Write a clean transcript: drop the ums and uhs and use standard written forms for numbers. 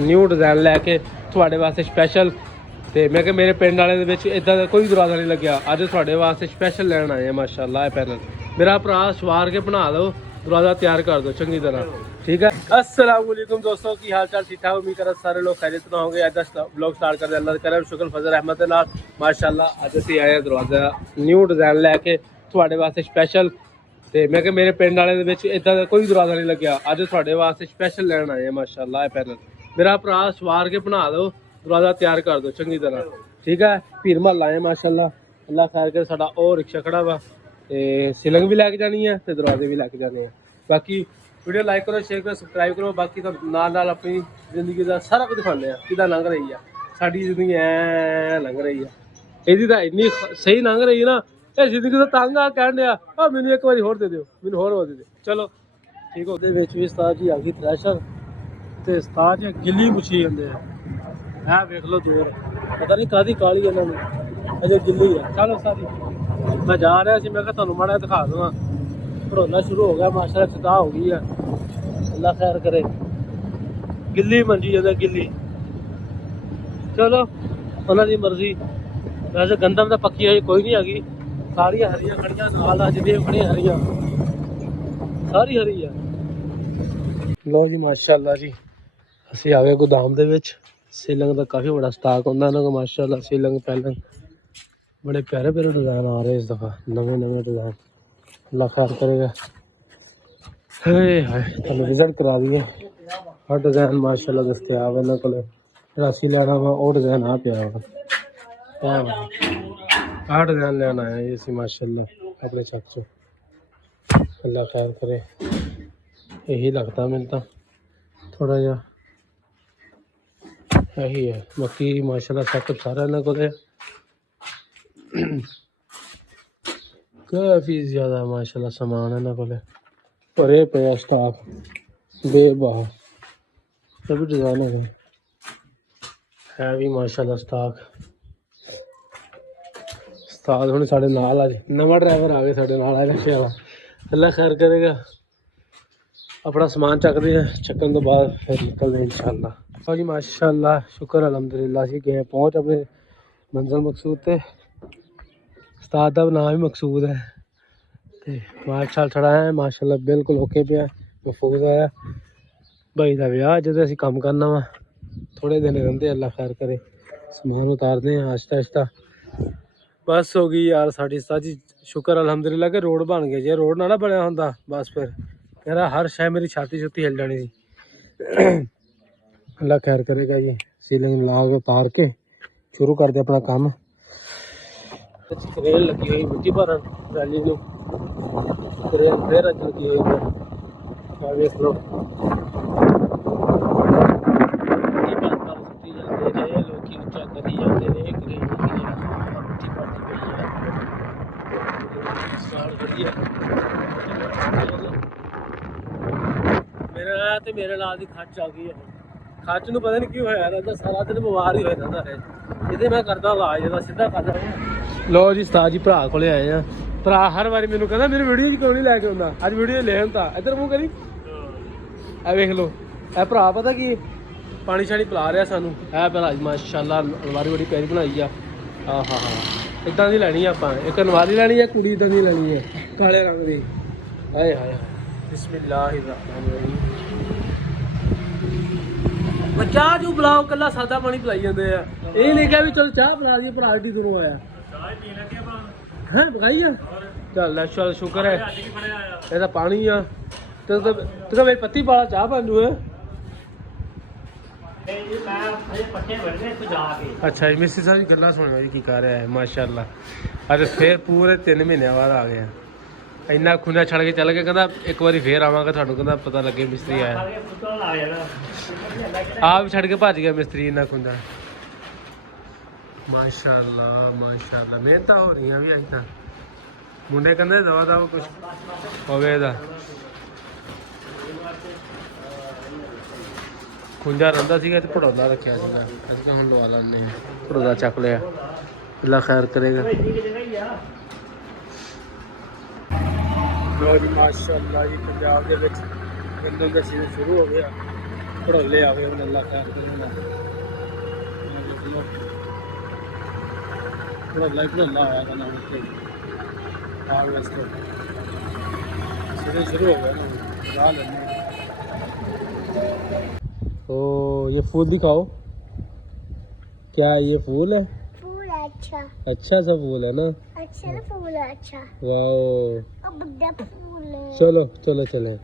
New design लैके थोड़े वास्ते स्पैशल तो मैं कि मेरे पिंड वाले इदा का कोई दरवाज़ा नहीं लग्या। अज थोड़े वास्ते स्पैशल लैन आए हैं माशाल्लाह। पैनल मेरा भरा सवार के बना दो, दरवाज़ा तैयार कर दो चंगी तरह, ठीक है। अस्सलाम वालेकुम दोस्तों, की हाल चाल ठीक ठाक? उम्मीद कर सारे लोग खैरियत ना होंगे। अज ब्लॉग स्टार्ट कर अल्लाह करम शुक्र फजल रहमत नाल माशाल्लाह। अज असीं आए दरवाज़ा न्यू डिज़ाइन लैके थोड़े वास्ते स्पैशल तो मैं कि मेरे पिंड वाले इदा का कोई दरवाज़ा नहीं लग्या। अज थोड़े वास्ते स्पैशल लैन आए हैं माशाल्लाह। पैनल मेरा भरा सवार के बना दो, दरवाज़ा तैयार कर दो चंगी तरह, ठीक है। भीड़ महल आए माशाल्लाह। अल्लाह खैर कर। साडा और रिक्शा खड़ा वा ते सिलिंग भी लैके जानी है तो दरवाजे भी लैके जाने हैं। बाकी वीडियो लाइक करो, शेयर करो, सबसक्राइब करो। बाकी तो नाल अपनी जिंदगी का सारा कुछ दिखाने हैं कि लंघ रही है साडी जिंदगी, ऐ लंघ रही है। ਇਹਦੀ ਤਾਂ ਇੰਨੀ ਸਹੀ ਲੰਘ ਰਹੀ ਨਾ, ਇਹ ਜ਼ਿੰਦਗੀ ਤੋਂ ਤੰਗ ਆ ਕਹਿਣ ਡਿਆ ਆ ਮੈਨੂੰ ਇੱਕ ਵਾਰੀ ਹੋਰ ਦੇ ਦਿਓ, ਮੈਨੂੰ ਹੋਰ ਦੇ ਦਿਓ। ਚਲੋ ਠੀਕ ਹੋ। ਉਹਦੇ ਵਿੱਚ ਵੀ ਉਸਤਾਦ ਜੀ ਆ ਗਈ ਥ੍ਰੈਸ਼ਰ ਤੇ ਉਸਤਾਦ ਜੀ ਗਿੱਲੀ ਪੁੱਛੀ ਜਾਂਦੇ ਆ। ਇਹ ਵੇਖ ਲਓ ਜ਼ੋਰ, ਪਤਾ ਨਹੀਂ ਕਾਹਦੀ ਕਾਲੀ ਇਹਨਾਂ ਨੂੰ, ਅਜੇ ਗਿੱਲੀ ਆ। ਚਲੋ ਉਸਤਾਦ ਜੀ ਮੈਂ ਜਾ ਰਿਹਾ ਸੀ, ਮੈਂ ਕਿਹਾ ਤੁਹਾਨੂੰ ਮਾੜਾ ਦਿਖਾ ਦਵਾਂ। ਪੜਾਉਣਾ ਸ਼ੁਰੂ ਹੋ ਗਿਆ ਮਾਸ਼ਾਅੱਲਾ, ਸਤਾ ਹੋ ਗਈ ਆ। ਅੱਲਾ ਖੈਰ ਕਰੇ। ਗਿੱਲੀ ਮੰਜੀ ਜਾਂਦਾ ਗਿੱਲੀ। ਚਲੋ ਉਹਨਾਂ ਦੀ ਮਰਜ਼ੀ। वैसे गंदम तो पक्की है कोई नहीं हैगी, सारिया हरिया खड़िया नाल जिन्हें खड़िया हरिया सारी हरी है। लो जी माशाल्लाह जी असीं आ गए गोदाम दे विच। सीलिंग का काफ़ी बड़ा स्टाक होंदा इन्हां कोल माशाल्लाह। सीलिंग पैलिंग बड़े प्यारे प्यारे डिज़ाइन आ रहे इस दफ़ा, नवे नवे डिज़ाइन। अल्लाह खैर करेगा। हाय हाय तुहानूं विजिट करा दिए। हर डिज़ाइन माशाल्लाह दस्तयाब है इन्हां कोल। जिहड़ा असीं लैना वा ओह डिज़ाइन आ पिया वा। आठ डिज़ाइन लेना आया ये सी माशाल्लाह अपने चक चो। अल्लाह खैर करे। यही लगता मैंने तो थोड़ा जा यही है। बाकी माशाल्लाह सेटअप सारा इन्होंने को काफ़ी ज़्यादा माशाल्लाह सामान इन्होंने को भरे पे स्टाक बेबाह सभी डिज़ाइन है भी माशाल्लाह स्टाक। उस्ताद हुण साढ़े नाल अज नवा ड्राइवर आ गए साढ़े नाल रिक्शे वाला। अल्लाह खैर करेगा। अपना समान चकते हैं, चकन तो बाद फिर निकलते हैं इंशाअल्लाह। हाँ जी माशाअल्लाह शुक्र अलहमदुलिल्लाह असीं गए पहुँच अपने मंजिल मकसूद ते। उस्ताद का नाम भी मकसूद है ते माल छड़ा है माशाअल्लाह बिल्कुल ओके पे महफूज आया। भाई का विआह जो असीं काम करना वा, थोड़े दिन रहिंदे। अल्लाह खैर करे। समान उतारते हैं आहिस्ता आहिस्ता। बस हो गई यार साड़ी साजी शुक्र अलहमदुलिल्लाह के रोड बन गया। जे रोड ना बनया होंदा बस फिर मेरा हर शय मेरी छाती छुती हिल जानी थी। अल्लाह खैर करेगा जी। सीलिंग ला के उतार के शुरू कर दे अपना काम। क्रेन लगी हुई मिट्टी भरन ट्राली में, क्रेन फिर अज लगी हुई वेख लो। लोग उच्चा करी जाते हैं क्रेन मेरा तो मेरे नाल दी खच आ गई है। खच नूं पता नहीं क्यों होया रहंदा, सारा दिन बीमार ही हो जाता है। इहदे मैं करदा इलाज इहदा सीधा करदा। लो जी उस्ताद जी भरा कोले आए हैं। भरा हर बारी मैनूं कहंदा मेरी वीडियो क्यों नहीं लैके आउंदा, अज वीडियो ले आंदा। इधर मूँह करी ए वेख लो। ए भरा पता की पानी शानी पिला रहा सानूं। ए भरा माशाअल्लाह अलमारी बड़ी प्यारी बनाई आ। हाँ हाँ हाँ इदा की लैनी आप एक नवारी लैनी है, कुड़ी इदा की लैनी है काले रंग की। हाय हाय बिस्मिल्लाहिर्रहमानिर्रहीम। चाह चू पिलाओ, कला सादा पानी पिलाई जाते हैं। यही नहीं क्या भी चलो चाह पिला दी भरा एडी दूरों आया है पकाई है। चल चल शुक्र है यह पानी आ तो मेरी पत्ती पाला चाह पालू है। अच्छा जी मिस्त्री साहब जी गल्लां सुनो जी की कर रहा है माशाअल्लाह। अज फिर पूरे 3 महीनों बाद आ गया। इन्ना खुना छड़ के चल के कहता एक बार फिर आवांगा थानू कहता पता लगे मिस्त्री आया। आप छड़ के भज गया मिस्त्री इन्ना खुंदा। माशाअल्लाह माशाअल्लाह मेहनत हो रही भी अज तक। मुंडे कहते दवा दवा कुछ होगा। खुंजा रहा तो पड़ौदा रखा अस हम लवा लें पड़ौदा चक लिया। अल्लाह खैर करेगा। माशाअल्लाह जी पंजाब के गंदम का सीजन शुरू हो गया। पढ़ोले आ गए अल्लाह खैर करे ना पढ़ोला ही पढ़ोला आया था ना उसके आग वास्ते शुरू हो गया ना ला लेने ओ ये फूल दिखाओ क्या है ये फूल है फूल अच्छा अच्छा सा फूल है ना अच्छा ना फूल अच्छा वाओ अब बड़ा फूल है चलो चलो चले